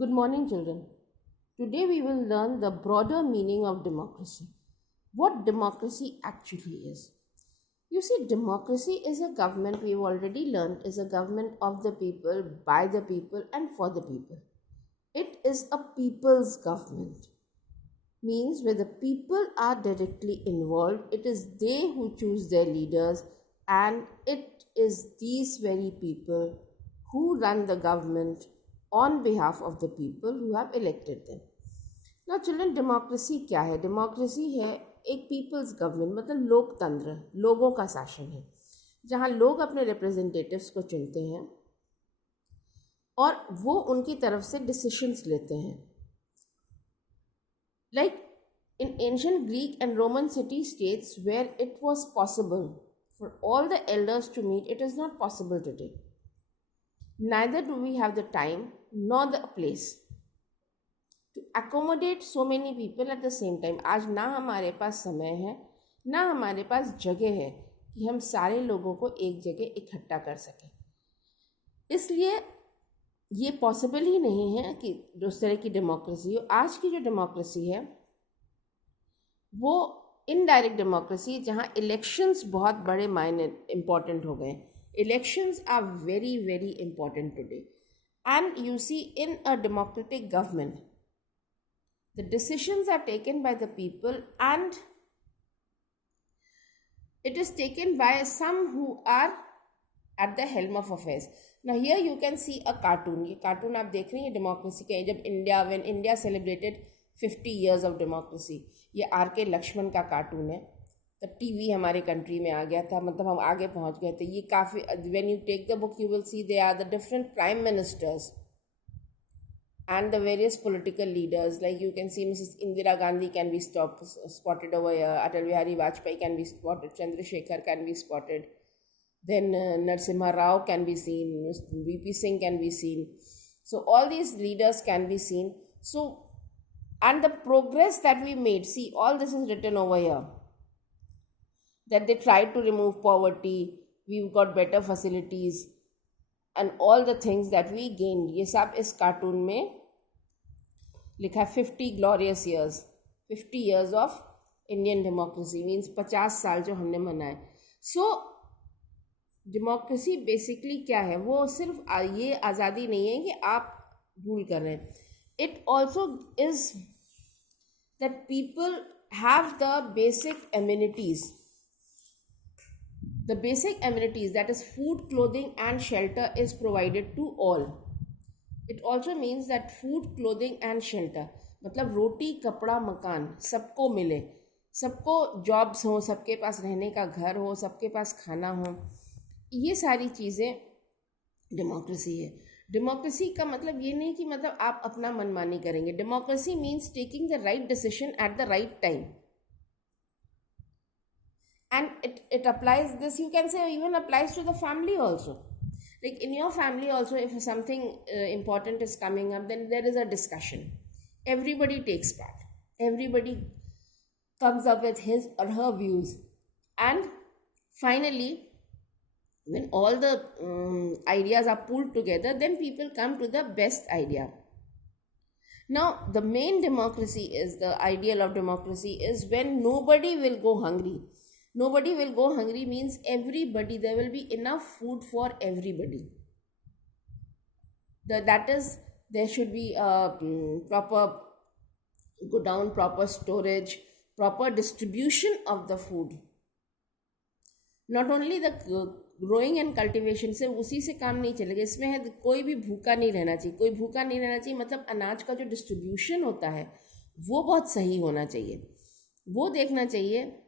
Good morning, children. Today we will learn the broader meaning of democracy. What democracy actually is. You see, democracy is a government, we've already learned, is a government of the people, by the people, and for the people. It is a people's government, means where the people are directly involved, it is they who choose their leaders, and it is these very people who run the government on behalf of the people who have elected them. Now children, democracy क्या है? Democracy है एक people's government, मतलब लोकतंत्र, लोगों का शासन है, जहाँ लोग अपने रिप्रेजेंटेटिव्स को चुनते हैं और वो उनकी तरफ से डिसीशंस लेते हैं. Like in ancient Greek and Roman city states where it was possible for all the elders to meet, it is not possible today. Neither do we have the time nor the place to accommodate so many people at the same time. आज ना हमारे पास समय है, ना हमारे पास जगह है कि हम सारे लोगों को एक जगह इकट्ठा कर सकें. इसलिए ये पॉसिबल ही नहीं है कि उस तरह की डेमोक्रेसी हो. आज की जो डेमोक्रेसी है वो इनडायरेक्ट डेमोक्रेसी, जहाँ इलेक्शंस बहुत बड़े मायने इम्पॉर्टेंट हो गए. Elections are very very important today. And you see in a democratic government the decisions are taken by the people and it is taken by some who are at the helm of affairs. Now here you can see a cartoon. ये cartoon आप देख रही हैं democracy के. जब when India celebrated 50 years of democracy, ये R.K. Lakshman का cartoon है. तब टीवी हमारे कंट्री में आ गया था, मतलब हम आगे पहुंच गए थे. ये काफ़ी, when you take the book you will see they are the different prime ministers and the various political leaders. Like you can see Mrs. Indira Gandhi can be spotted over here, Atal Bihari Vajpayee can be spotted, Chandrasekhar can be spotted, then Narasimha Rao can be seen, VP Singh can be seen. So all these leaders can be seen. So, and the progress that we made, see, all this is written over here, that they tried to remove poverty, we've got better facilities, and all the things that we gained. ये सब इस cartoon में लिखा है. 50 glorious years, 50 years of Indian democracy means 50 साल जो हमने मनाए. So डेमोक्रेसी बेसिकली क्या है? वो सिर्फ ये आज़ादी नहीं है कि आप रूल कर रहे हैं. It also is that people have the basic amenities. The basic amenities, that is food, clothing and shelter, is provided to all. It also means that food, clothing and shelter, मतलब रोटी, कपड़ा, मकान सबको मिले, सबको jobs हो, सबके पास रहने का घर हो, सबके पास खाना हो. ये सारी चीज़ें डेमोक्रेसी है. डेमोक्रेसी का मतलब ये नहीं कि मतलब आप अपना मनमानी करेंगे. Democracy means taking the right decision at the right time. And it applies, this you can say even applies to the family also. Like in your family also, if something important is coming up, then there is a discussion, everybody takes part, everybody comes up with his or her views, and finally when all the ideas are pulled together, then people come to the best idea. Now the main democracy is, the ideal of democracy is when nobody will go hungry. Nobody will go hungry means everybody, there will be enough food for everybody. That is, there should be a proper godown, proper storage, proper distribution of the food. Not only the growing and cultivation से उसी से काम नहीं चलेगा. इसमें है कोई भी भूखा नहीं रहना चाहिए. कोई भूखा नहीं रहना चाहिए मतलब अनाज का जो डिस्ट्रीब्यूशन होता है वो बहुत सही होना चाहिए. वो देखना चाहिए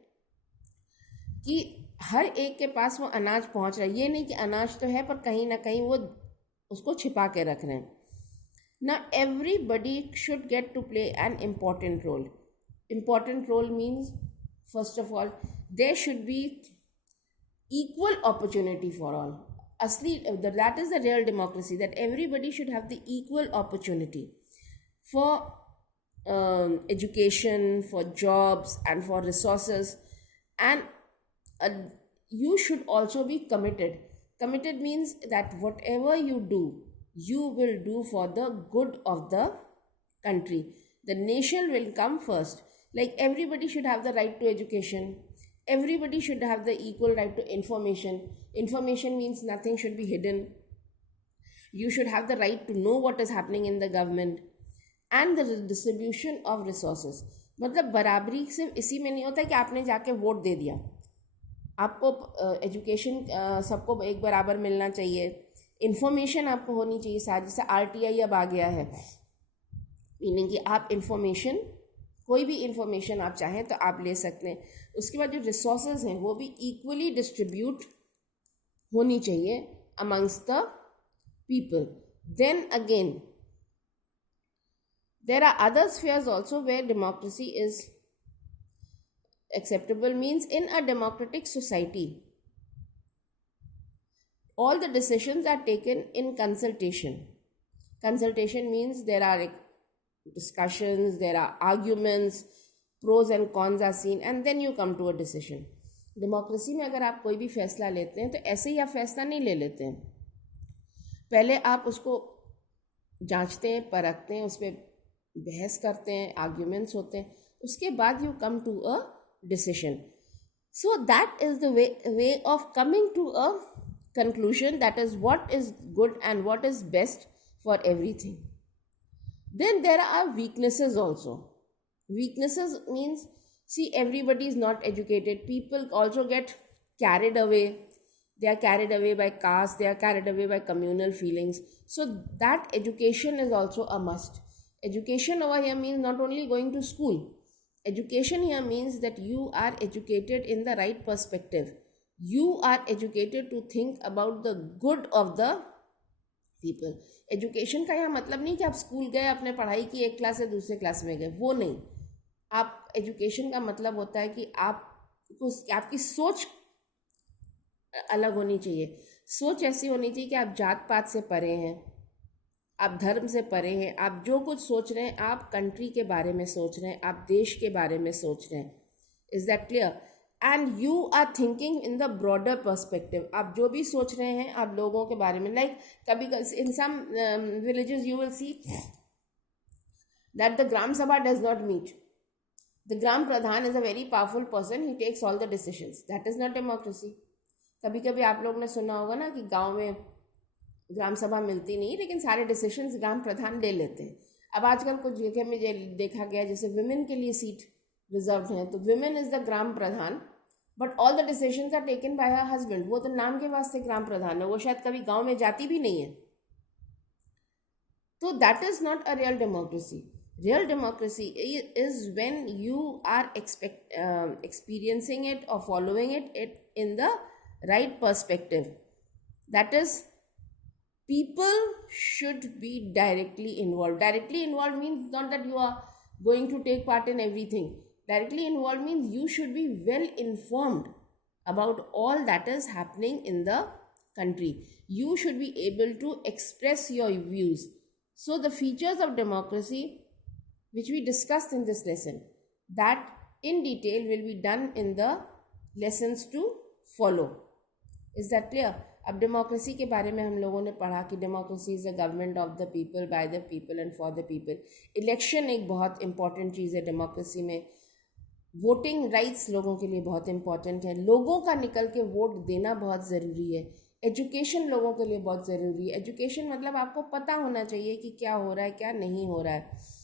कि हर एक के पास वो अनाज पहुंच रहा है. ये नहीं कि अनाज तो है पर कहीं ना कहीं वो उसको छिपा के रख रहे हैं. ना everybody should get to play an important role. Important role means first of all there should be equal opportunity for all. Asli, that is the real democracy, that everybody should have the equal opportunity for education, for jobs and for resources. And you should also be committed. Committed means that whatever you do, you will do for the good of the country. The nation will come first. Like everybody should have the right to education. Everybody should have the equal right to information. Information means nothing should be hidden. You should have the right to know what is happening in the government and the distribution of resources. मतलब बराबरी सिर्फ इसी में नहीं होता कि आपने जाके वोट दे दिया. आपको एजुकेशन सबको एक बराबर मिलना चाहिए. इंफॉर्मेशन आपको होनी चाहिए सारी. जैसे RTI अब आ गया है, मीनिंग कि आप इंफॉर्मेशन, कोई भी इंफॉर्मेशन आप चाहें तो आप ले सकते हैं. उसके बाद जो रिसोर्सेज हैं वो भी इक्वली डिस्ट्रीब्यूट होनी चाहिए amongst the people. Then again there are other spheres also where democracy is acceptable. Means in a democratic society, all the decisions are taken in consultation. Consultation means there are discussions, there are arguments, pros and cons are seen, and then you come to a decision. Democracy में अगर आप कोई भी फैसला लेते हैं तो ऐसे ही आप फैसला नहीं ले लेते हैं. पहले आप उसको जांचते हैं, परखते हैं, उस पर बहस करते हैं, आर्ग्यूमेंट्स होते हैं, उसके बाद you come to a decision. So that is the way of coming to a conclusion, that is what is good and what is best for everything. Then there are weaknesses also. Weaknesses means, see, everybody is not educated. People also get carried away. They are carried away by caste, they are carried away by communal feelings. So that education is also a must. Education over here means not only going to school. Education here means that you are educated in the right perspective. You are educated to think about the good of the people. Education का यहाँ मतलब नहीं कि आप school गए, आपने पढ़ाई की, एक क्लास से दूसरे क्लास में गए, वो नहीं. आप एजुकेशन का मतलब होता है कि आपकी सोच अलग होनी चाहिए. सोच ऐसी होनी चाहिए कि आप जात पात से परे हैं, आप धर्म से परे हैं, आप जो कुछ सोच रहे हैं आप कंट्री के बारे में सोच रहे हैं, आप देश के बारे में सोच रहे हैं. Is that clear? And you are thinking in the broader perspective. आप जो भी सोच रहे हैं आप लोगों के बारे में. लाइक कभी in some villages you will see that the gram sabha does not meet. The gram pradhan is a very powerful person, he takes all the decisions. That is not democracy. कभी कभी आप लोग ने सुना होगा ना कि गांव में ग्राम सभा मिलती नहीं, लेकिन सारे डिसीजंस ग्राम प्रधान ले लेते हैं. अब आजकल कुछ जगह में देखा गया जैसे विमेन के लिए सीट रिजर्व हैं, तो women is the gram pradhan, but all the decisions are taken by her husband. वो तो नाम के वास्ते ग्राम प्रधान है, वो शायद कभी गांव में जाती भी नहीं है. तो that is not a real democracy. Real democracy is when you are experiencing it or following it in the right perspective. That is, people should be directly involved. Directly involved means not that you are going to take part in everything. Directly involved means you should be well informed about all that is happening in the country. You should be able to express your views. So the features of democracy which we discussed in this lesson, that in detail will be done in the lessons to follow. Is that clear? अब democracy के बारे में हम लोगों ने पढ़ा कि democracy is the government of the people, by the people and for the people. Election एक बहुत इंपॉर्टेंट चीज़ है डेमोक्रेसी में. वोटिंग राइट्स लोगों के लिए बहुत इंपॉर्टेंट है. लोगों का निकल के वोट देना बहुत ज़रूरी है. एजुकेशन लोगों के लिए बहुत ज़रूरी है. एजुकेशन मतलब आपको पता होना चाहिए कि क्या हो रहा है, क्या नहीं हो रहा है.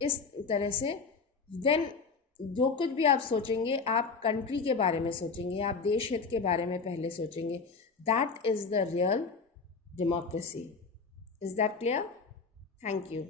इस तरह से देन जो कुछ भी आप सोचेंगे आप कंट्री के बारे में सोचेंगे, आप देश हित के बारे में पहले सोचेंगे. That is the real democracy. Is that clear? Thank you.